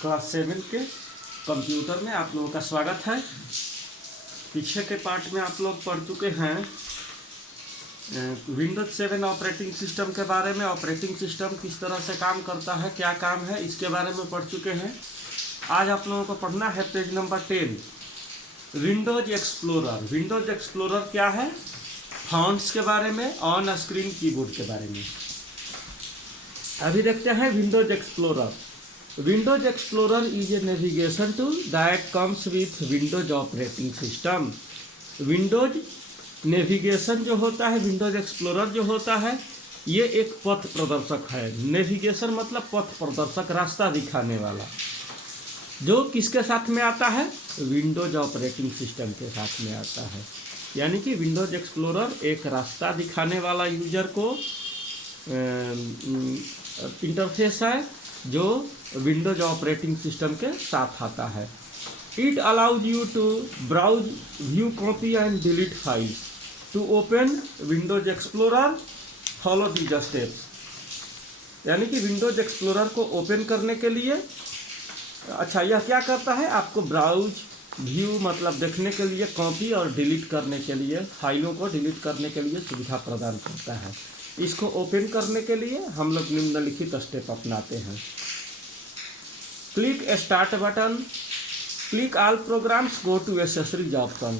Class 7 के computer में आप लोगों का स्वागत है। पीछे के पार्ट में आप लोग पढ़ चुके हैं विंडोज 7 ऑपरेटिंग सिस्टम के बारे में। ऑपरेटिंग सिस्टम किस तरह से काम करता है, क्या काम है, इसके बारे में पढ़ चुके हैं। आज आप लोगों को पढ़ना है page number 10, Windows explorer. Windows explorer क्या है, फॉन्ट्स के बारे में, ऑन स्क्रीन कीबोर्ड के बारे में। अभी देखते हैं Windows explorer. Windows explorer is a navigation tool that comes with Windows operating system. Windows navigation जो होता है, विंडोज एक्सप्लोरर जो होता है, ये एक पथ प्रदर्शक है। नेविगेशन मतलब पथ प्रदर्शक, रास्ता दिखाने वाला, जो किसके साथ में आता है, विंडोज ऑपरेटिंग सिस्टम के साथ में आता है। यानी कि विंडोज एक्सप्लोरर एक रास्ता दिखाने वाला यूजर को इंटरफेस है जो विंडोज ऑपरेटिंग सिस्टम के साथ आता है। It allows you to browse, view, copy and delete files. To open Windows Explorer follow these steps. यानी कि विंडोज एक्सप्लोरर को ओपन करने के लिए, अच्छा यह क्या करता है, आपको ब्राउज, व्यू मतलब देखने के लिए, कॉपी और डिलीट करने के लिए, फाइलों को डिलीट करने के लिए सुविधा प्रदान करता है। इसको ओपन करने के लिए हम लोग निम्नलिखित स्टेप अपनाते हैं। Click start button, click all programs, go to accessories option,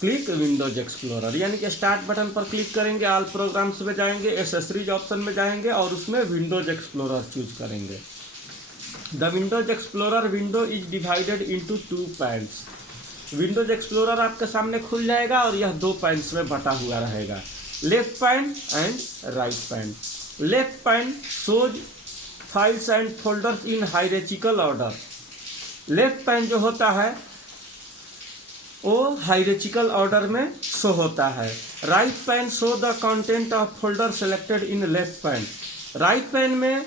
click Windows Explorer. यानी कि स्टार्ट बटन पर क्लिक करेंगे, ऑल प्रोग्राम्स में जाएंगे, एसेसरीज ऑप्शन में जाएंगे और उसमें विंडोज एक्सप्लोरर चूज करेंगे। The Windows Explorer window is divided into 2 panes. Windows Explorer आपके सामने खुल जाएगा और यह 2 पैन्स में बटा हुआ रहेगा, left pane and right pane. Left pane shows files and folders in hierarchical order. Left pane जो होता है वो हायरार्चिकल ऑर्डर में शो होता है। Right pan show the content of folder selected in left pan. Right pan में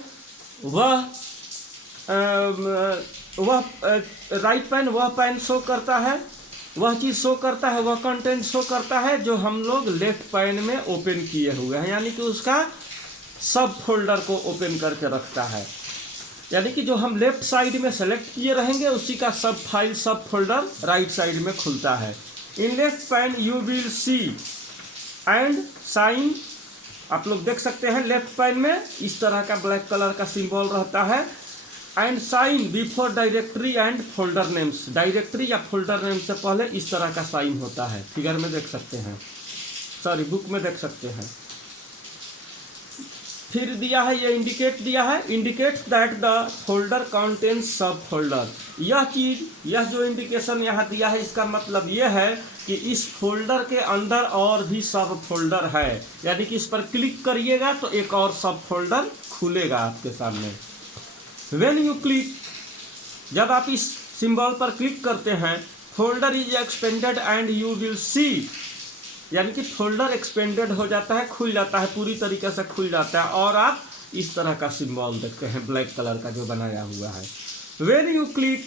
right pan वह pan show करता है, वह चीज़ शो करता है, वह कंटेंट शो करता है जो हम लोग लेफ्ट पैन में ओपन किए हुए हैं। यानी कि उसका सब फोल्डर को ओपन करके रखता है। यानी कि जो हम लेफ्ट साइड में सेलेक्ट किए रहेंगे उसी का सब फाइल, सब फोल्डर राइट साइड में खुलता है। In left pane you will see and sign. आप लोग देख सकते हैं लेफ्ट पैन में इस तरह का ब्लैक कलर का सिंबल रहता है। And sign before directory and folder names. Directory या फोल्डर नेम से पहले इस तरह का साइन होता है। फिगर में देख सकते हैं, सॉरी बुक में देख सकते हैं। फिर दिया है, ये इंडिकेट दिया है, indicates that the folder contains सब फोल्डर। यह चीज़, यह जो इंडिकेशन यहाँ दिया है, इसका मतलब यह है कि इस फोल्डर के अंदर और भी सब फोल्डर है। यानी कि इस पर क्लिक करिएगा तो एक और सब फोल्डर खुलेगा आपके सामने। When you click, जब आप इस सिंबल पर क्लिक करते हैं, folder is expanded and you will सी। यानी कि फोल्डर एक्सपेंडेड हो जाता है, खुल जाता है, पूरी तरीके से खुल जाता है और आप इस तरह का सिंबल देखते हैं ब्लैक कलर का जो बनाया हुआ है। When you click,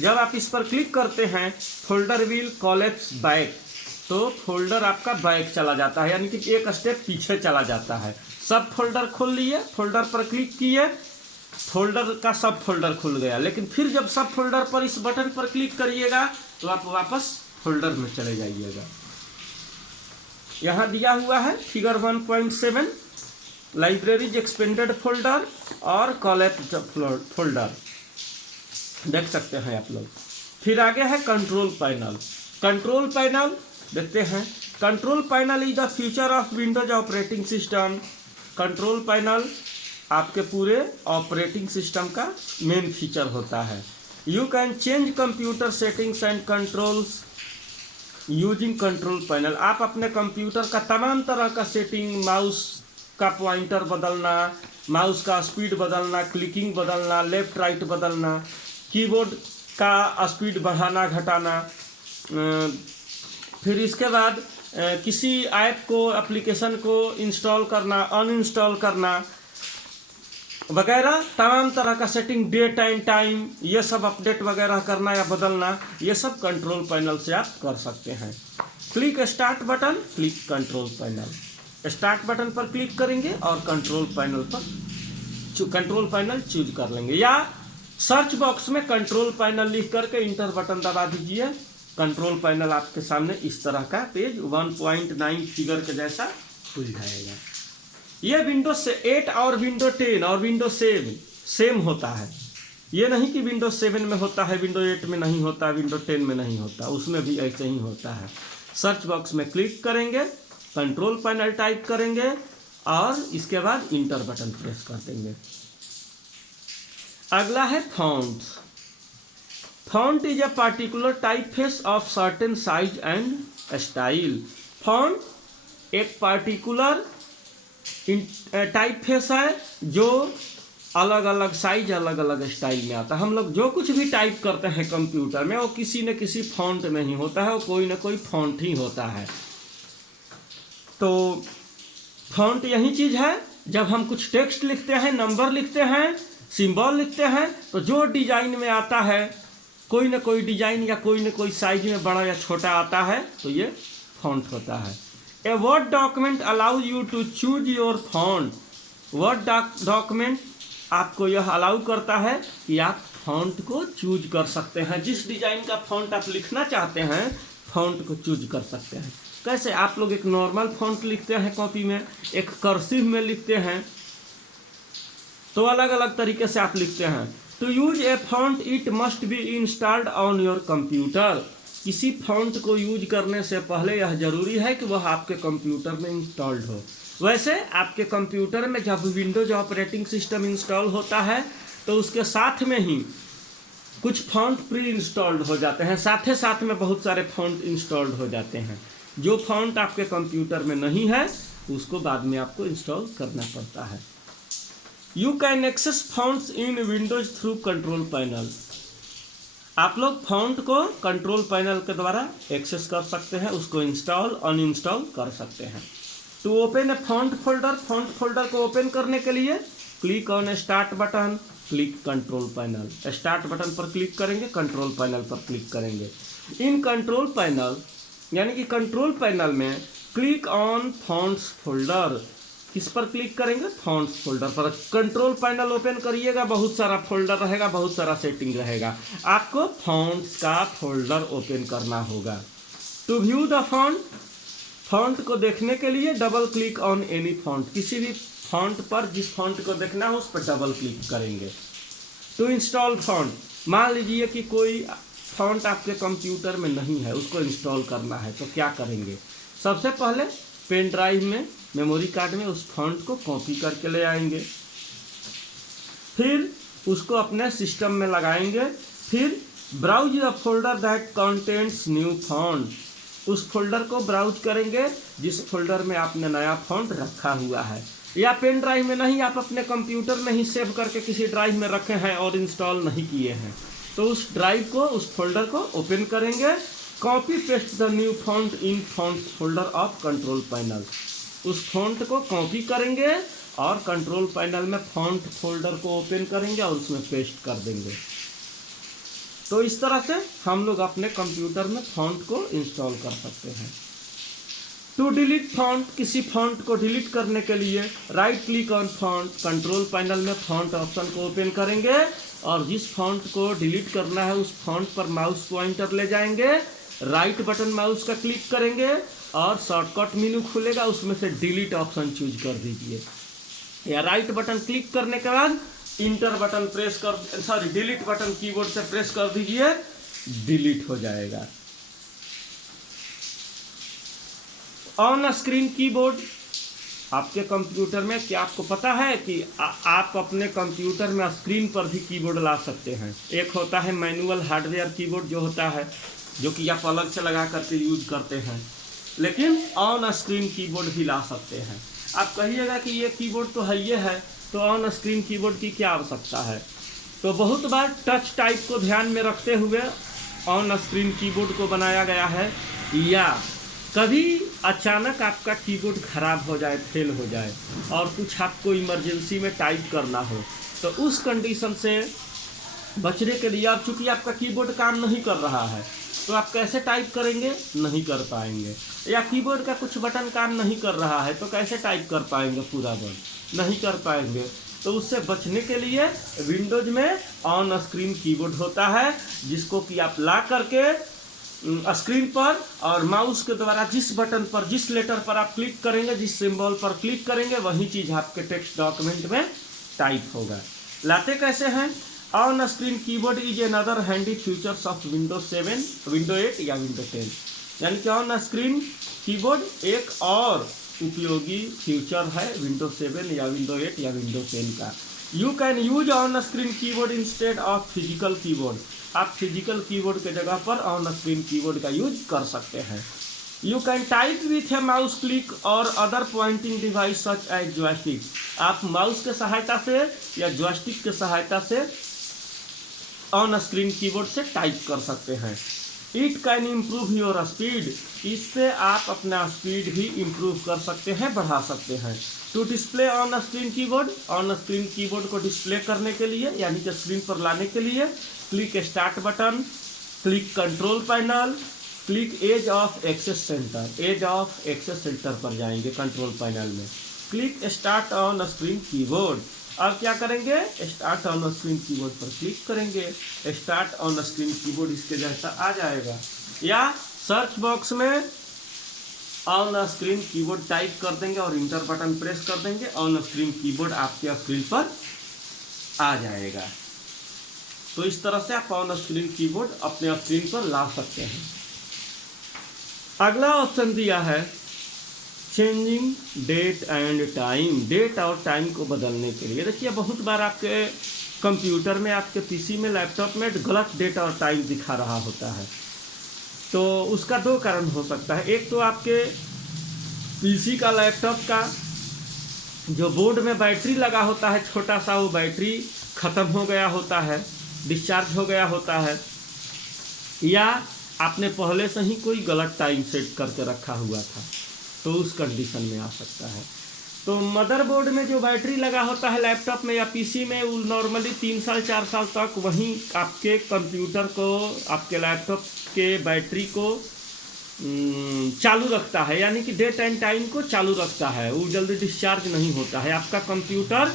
जब आप इस पर क्लिक करते हैं, फोल्डर विल कोलैप्स बैक। तो फोल्डर आपका बैक चला जाता है, यानी कि एक स्टेप पीछे चला जाता है। सब फोल्डर खोल लिए, फोल्डर पर क्लिक किए, फोल्डर का सब फोल्डर खुल गया। लेकिन फिर जब सब फोल्डर पर इस बटन पर क्लिक करिएगा तो आप वापस फोल्डर में चले जाइएगा। यहाँ दिया हुआ है फिगर 1.7, लाइब्रेरीज एक्सपेंडेड फोल्डर और कोलैप्स्ड फोल्डर देख सकते हैं आप लोग। फिर आगे है कंट्रोल पैनल। कंट्रोल पैनल देखते हैं। Control panel is the future of Windows operating system. Control panel आपके पूरे ऑपरेटिंग सिस्टम का मेन फीचर होता है। You can change computer settings and controls using control panel. आप अपने कंप्यूटर का तमाम तरह का सेटिंग, माउस का पॉइंटर बदलना, माउस का स्पीड बदलना, क्लिकिंग बदलना, लेफ्ट राइट बदलना, कीबोर्ड का स्पीड बढ़ाना घटाना, फिर इसके बाद किसी ऐप को, एप्लीकेशन को इंस्टॉल करना, अनइंस्टॉल करना वगैरह, तमाम तरह का सेटिंग, डेट एंड टाइम, ये सब अपडेट वगैरह करना या बदलना, ये सब कंट्रोल पैनल से आप कर सकते हैं। Click start button, click control panel. Start button पर क्लिक करेंगे और कंट्रोल पैनल चूज कर लेंगे, या सर्च बॉक्स में कंट्रोल पैनल लिख करके इंटर बटन दबा दीजिए। कंट्रोल पैनल आपके सामने इस तरह का पेज 1.9 फिगर के जैसा खुल जाएगा। ये विंडोज से 8 और विंडो 10 और विंडो 7 सेम होता है। ये नहीं कि विंडो 7 में होता है, विंडो 8 में नहीं होता, विंडो 10 में नहीं होता, उसमें भी ऐसे ही होता है। सर्च बॉक्स में क्लिक करेंगे, कंट्रोल पैनल टाइप करेंगे और इसके बाद इंटर बटन प्रेस कर देंगे। अगला है font. Font is a particular typeface of certain size and style. Font एक पार्टिकुलर टाइपफेस है जो अलग अलग साइज अलग अलग स्टाइल में आता है। हम लोग जो कुछ भी टाइप करते हैं कंप्यूटर में वो किसी न किसी फॉन्ट में ही होता है, वो कोई ना कोई फॉन्ट ही होता है। तो फॉन्ट यही चीज़ है, जब हम कुछ टेक्स्ट लिखते हैं, नंबर लिखते हैं, सिंबल लिखते हैं, तो जो डिजाइन में आता है, कोई ना कोई डिजाइन या कोई ना कोई साइज में बड़ा या छोटा आता है, तो ये फॉन्ट होता है। A word document allow you to choose your font. Word document आपको यह अलाउ करता है कि आप फॉन्ट को चूज कर सकते हैं। जिस डिजाइन का फॉन्ट आप लिखना चाहते हैं, फॉन्ट को चूज कर सकते हैं। कैसे? आप लोग एक नॉर्मल फॉन्ट लिखते हैं कॉपी में, एक कर्सिव में लिखते हैं, तो अलग अलग तरीके से आप लिखते हैं। To use a font it must be installed on your computer. किसी फॉन्ट को यूज करने से पहले यह जरूरी है कि वह आपके कंप्यूटर में इंस्टॉल्ड हो। वैसे आपके कंप्यूटर में जब विंडोज ऑपरेटिंग सिस्टम इंस्टॉल होता है तो उसके साथ में ही कुछ फॉन्ट प्री इंस्टॉल्ड हो जाते हैं, साथ ही साथ में बहुत सारे फॉन्ट इंस्टॉल्ड हो जाते हैं। जो फॉन्ट आपके कंप्यूटर में नहीं है उसको बाद में आपको इंस्टॉल करना पड़ता है। You can access fonts in Windows through control panel. आप लोग फॉन्ट को कंट्रोल पैनल के द्वारा एक्सेस कर सकते हैं, उसको इंस्टॉल अनइंस्टॉल कर सकते हैं। To open a font folder, font folder को ओपन करने के लिए click on start button, click control panel. Start button पर क्लिक करेंगे, कंट्रोल पैनल पर क्लिक करेंगे। इन कंट्रोल पैनल यानी कि कंट्रोल पैनल में क्लिक ऑन फॉन्ट्स फोल्डर। किस पर क्लिक करेंगे? फॉन्ट्स फोल्डर पर। कंट्रोल पैनल ओपन करिएगा, बहुत सारा फोल्डर रहेगा, बहुत सारा सेटिंग रहेगा। आपको फॉन्ट्स का फोल्डर ओपन करना होगा। To view the font, font को देखने के लिए double click on any font. किसी भी फॉन्ट पर जिस फॉन्ट को देखना हो उस पर डबल क्लिक करेंगे। टू इंस्टॉल फॉन्ट, मान लीजिए कि कोई फॉन्ट आपके कंप्यूटर में नहीं है, उसको इंस्टॉल करना है, तो क्या करेंगे? सबसे पहले पेन ड्राइव में, मेमोरी कार्ड में उस फॉन्ट को कॉपी करके ले आएंगे, फिर उसको अपने सिस्टम में लगाएंगे, फिर browse the folder that contents new font. उस फोल्डर को ब्राउज करेंगे जिस फोल्डर में आपने नया फॉन्ट रखा हुआ है, या पेन ड्राइव में नहीं, आप अपने कंप्यूटर में ही सेव करके किसी ड्राइव में रखे हैं और इंस्टॉल नहीं किए हैं, तो उस ड्राइव को, उस फोल्डर को ओपन करेंगे। Copy paste the new font in fonts folder of control panel. उस फॉन्ट को कॉपी करेंगे और कंट्रोल पैनल में फॉन्ट फोल्डर को ओपन करेंगे और उसमें पेस्ट कर देंगे। तो इस तरह से हम लोग अपने कंप्यूटर में फॉन्ट को इंस्टॉल कर सकते हैं। टू डिलीट फॉन्ट, किसी फॉन्ट को डिलीट करने के लिए right click on font, control panel में फॉन्ट ऑप्शन को ओपन करेंगे और जिस फॉन्ट को डिलीट करना है उस फॉन्ट पर माउस पॉइंटर ले जाएंगे, राइट बटन माउस का क्लिक करेंगे और शॉर्टकट मेनू खुलेगा, उसमें से डिलीट ऑप्शन चूज कर दीजिए, या राइट बटन क्लिक करने के बाद इंटर बटन प्रेस कर, डिलीट बटन कीबोर्ड से प्रेस कर दीजिए, डिलीट हो जाएगा। ऑन स्क्रीन कीबोर्ड, आपके कंप्यूटर में, क्या आपको पता है कि आप अपने कंप्यूटर में स्क्रीन पर भी कीबोर्ड ला सकते हैं? एक होता है मैनुअल हार्डवेयर कीबोर्ड जो होता है, जो कि आप अलग से लगा करके यूज करते हैं, लेकिन ऑन स्क्रीन कीबोर्ड भी ला सकते हैं। आप कहिएगा कि ये कीबोर्ड तो है, ये है, तो ऑन स्क्रीन कीबोर्ड की क्या आवश्यकता है? तो बहुत बार टच टाइप को ध्यान में रखते हुए ऑन स्क्रीन कीबोर्ड को बनाया गया है, या कभी अचानक आपका कीबोर्ड खराब हो जाए, फेल हो जाए और कुछ आपको इमरजेंसी में टाइप करना हो, तो उस कंडीशन से बचने के लिए, अब चूंकि आपका कीबोर्ड काम नहीं कर रहा है तो आप कैसे टाइप करेंगे? नहीं कर पाएंगे। या कीबोर्ड का कुछ बटन काम नहीं कर रहा है तो कैसे टाइप कर पाएंगे? पूरा वर्ड नहीं कर पाएंगे। तो उससे बचने के लिए विंडोज में ऑन स्क्रीन कीबोर्ड होता है, जिसको कि आप ला करके स्क्रीन पर और माउस के द्वारा जिस बटन पर, जिस लेटर पर आप क्लिक करेंगे, जिस सिंबल पर क्लिक करेंगे, वही चीज़ आपके टेक्स्ट डॉक्यूमेंट में टाइप होगा। लाते कैसे हैं? On screen keyboard is another handy features of Windows 7, window 8 या विंडो 10। यानी कि ऑन स्क्रीन कीबोर्ड एक और उपयोगी फीचर है विंडो 7 या विंडो 8 या विंडो 10 का। You can use on screen keyboard instead of physical keyboard. आप फिजिकल कीबोर्ड के जगह पर ऑन स्क्रीन कीबोर्ड का यूज कर सकते हैं। You can type with a mouse click और other pointing device such as joystick. आप माउस के सहायता से या जॉयस्टिक के सहायता से ऑन स्क्रीन कीबोर्ड से टाइप कर सकते हैं। It can improve your speed. इससे आप अपना स्पीड भी इम्प्रूव कर सकते हैं, बढ़ा सकते हैं। To display on screen keyboard, on screen keyboard को डिस्प्ले करने के लिए यानी कि स्क्रीन पर लाने के लिए click start button, click control panel, click ease of access center. Ease of access center पर जाएंगे कंट्रोल पैनल में, click start on screen keyboard. अब क्या करेंगे? स्टार्ट ऑन स्क्रीन कीबोर्ड पर क्लिक करेंगे, स्टार्ट ऑन स्क्रीन कीबोर्ड इसके जैसा आ जाएगा। या सर्च बॉक्स में ऑन स्क्रीन कीबोर्ड टाइप कर देंगे और इंटर बटन प्रेस कर देंगे, ऑन स्क्रीन कीबोर्ड आपके स्क्रीन पर आ जाएगा। तो इस तरह से आप ऑन स्क्रीन कीबोर्ड अपने स्क्रीन पर ला सकते हैं। अगला ऑप्शन दिया है changing date and time. Date और टाइम को बदलने के लिए देखिए, बहुत बार आपके कंप्यूटर में, आपके पीसी में, लैपटॉप में गलत डेट और टाइम दिखा रहा होता है। तो उसका दो कारण हो सकता है। एक तो आपके पीसी का, लैपटॉप का जो बोर्ड में बैटरी लगा होता है छोटा सा, वो बैटरी ख़त्म हो गया होता है, डिस्चार्ज हो गया होता है, या आपने पहले से ही कोई गलत टाइम सेट करके रखा हुआ था, तो उस कंडीशन में आ सकता है। तो मदरबोर्ड में जो बैटरी लगा होता है लैपटॉप में या पीसी में, वो नॉर्मली 3 साल 4 साल तक वहीं आपके कंप्यूटर को, आपके लैपटॉप के बैटरी को चालू रखता है, यानी कि डेट एंड टाइम को चालू रखता है। वो जल्दी डिस्चार्ज नहीं होता है। आपका कंप्यूटर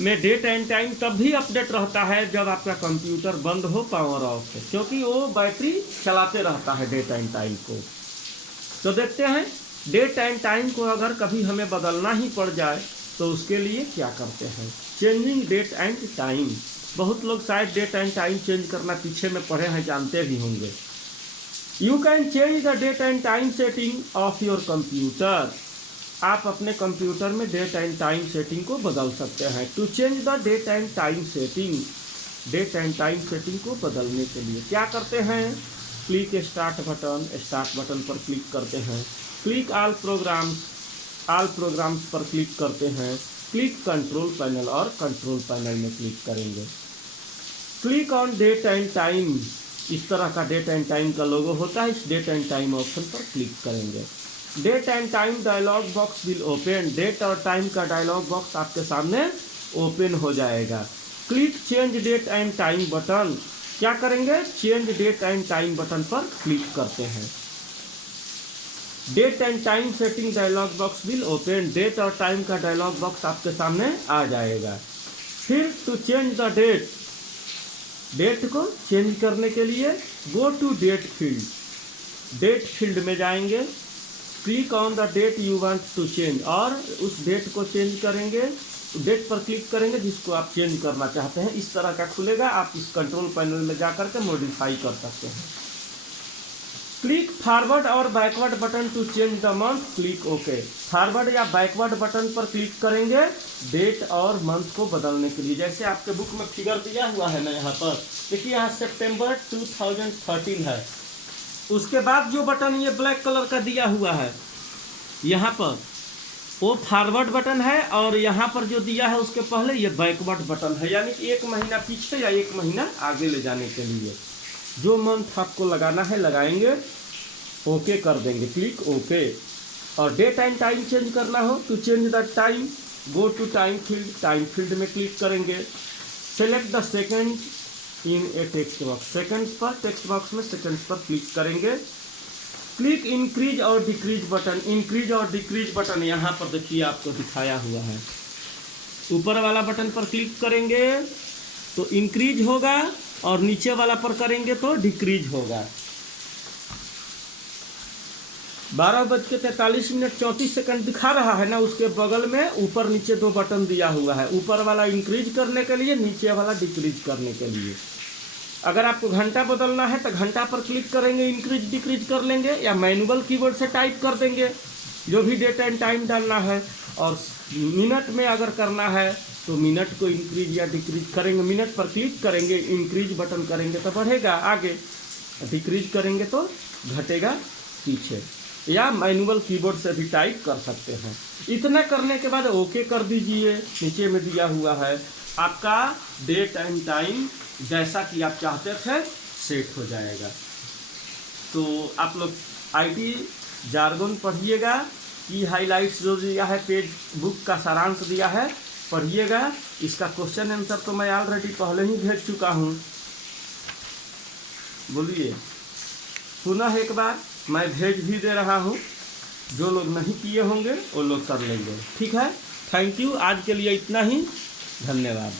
में डेट एंड टाइम तब भी अपडेट रहता है जब आपका कंप्यूटर बंद हो, पावर ऑफ हो, क्योंकि वो बैटरी चलाते रहता है डेट एंड टाइम को। तो देखते हैं डेट एंड टाइम को अगर कभी हमें बदलना ही पड़ जाए तो उसके लिए क्या करते हैं। चेंजिंग डेट एंड टाइम, बहुत लोग शायद डेट एंड टाइम चेंज करना पीछे में पढ़े हैं, जानते भी होंगे। You can change the date and time setting of your computer. आप अपने कंप्यूटर में डेट एंड टाइम सेटिंग को बदल सकते हैं। To change the date and time setting, date and time setting को बदलने के लिए क्या करते हैं? Click start button, start button पर क्लिक करते हैं, क्लिक ऑल प्रोग्राम्स पर क्लिक करते हैं, क्लिक कंट्रोल पैनल और कंट्रोल पैनल में क्लिक करेंगे। Click on date and time, इस तरह का डेट एंड टाइम का लोगो होता है, इस डेट एंड टाइम ऑप्शन पर क्लिक करेंगे। Date and time dialog box will open, date और टाइम का डायलॉग बॉक्स आपके सामने ओपन हो जाएगा। Click change date and time button, क्या करेंगे? Change date and time button पर क्लिक करते हैं। Date and time setting dialog box will open, date और टाइम का डायलॉग बॉक्स आपके सामने आ जाएगा। फिर to change the date, date को चेंज करने के लिए go to date field, date field में जाएंगे, click on the date you want to change, और उस डेट को चेंज करेंगे, डेट पर क्लिक करेंगे जिसको आप चेंज करना चाहते हैं। इस तरह का खुलेगा, आप इस कंट्रोल पैनल में जाकर के मॉडिफाई कर सकते हैं। क्लिक फॉरवर्ड और backward button to change the month, click okay. Forward या बैकवर्ड बटन पर क्लिक करेंगे डेट और मंथ को बदलने के लिए। जैसे आपके बुक में फिगर दिया हुआ है ना, यहाँ पर देखिए, यहाँ सितंबर 2013 है। उसके बाद जो बटन ये ब्लैक कलर का दिया हुआ है यहाँ पर, वो फॉरवर्ड बटन है, और यहाँ पर जो दिया है उसके पहले ये बैकवर्ड बटन है, यानी कि 1 महीना पीछे या 1 महीना आगे ले जाने के लिए। जो मंथ आपको लगाना है लगाएंगे, ओके कर देंगे, क्लिक ओके। और डेट एंड टाइम चेंज करना हो तो change the time, go to time field, time field में क्लिक करेंगे। Select the second in a text box, seconds पर, टेक्स्ट बॉक्स में सेकंड्स पर क्लिक करेंगे। क्लिक इंक्रीज और डिक्रीज बटन, इंक्रीज और डिक्रीज बटन यहाँ पर देखिए आपको दिखाया हुआ है। ऊपर वाला बटन पर क्लिक करेंगे तो इंक्रीज होगा और नीचे वाला पर करेंगे तो डिक्रीज होगा। 12:43 दिखा रहा है ना, उसके बगल में ऊपर नीचे 2 बटन दिया हुआ है, ऊपर वाला इंक्रीज करने के लिए, नीचे वाला डिक्रीज करने के लिए। अगर आपको घंटा बदलना है तो घंटा पर क्लिक करेंगे, इंक्रीज डिक्रीज कर लेंगे, या मैनुअल कीबोर्ड से टाइप कर देंगे जो भी डेट एंड टाइम डालना है। और मिनट में अगर करना है तो मिनट को इंक्रीज या डिक्रीज करेंगे, मिनट पर क्लिक करेंगे, इंक्रीज बटन करेंगे तो बढ़ेगा आगे, डिक्रीज करेंगे तो घटेगा पीछे, या मैनुअल कीबोर्ड से भी टाइप कर सकते हैं। इतना करने के बाद ओके कर दीजिए। नीचे में दिया हुआ है आपका डेट एंड टाइम जैसा कि आप चाहते थे सेट हो जाएगा। तो आप लोग आईटी जार्गन पढ़िएगा, की हाइलाइट्स जो दिया है, पेज बुक का सारांश दिया है, पढ़िएगा। इसका क्वेश्चन आंसर तो मैं ऑलरेडी पहले ही भेज चुका हूँ। बोलिए, पुनः एक बार मैं भेज भी दे रहा हूँ, जो लोग नहीं किए होंगे वो लोग कर लेंगे। ठीक है, थैंक यू। आज के लिए इतना ही, धन्यवाद।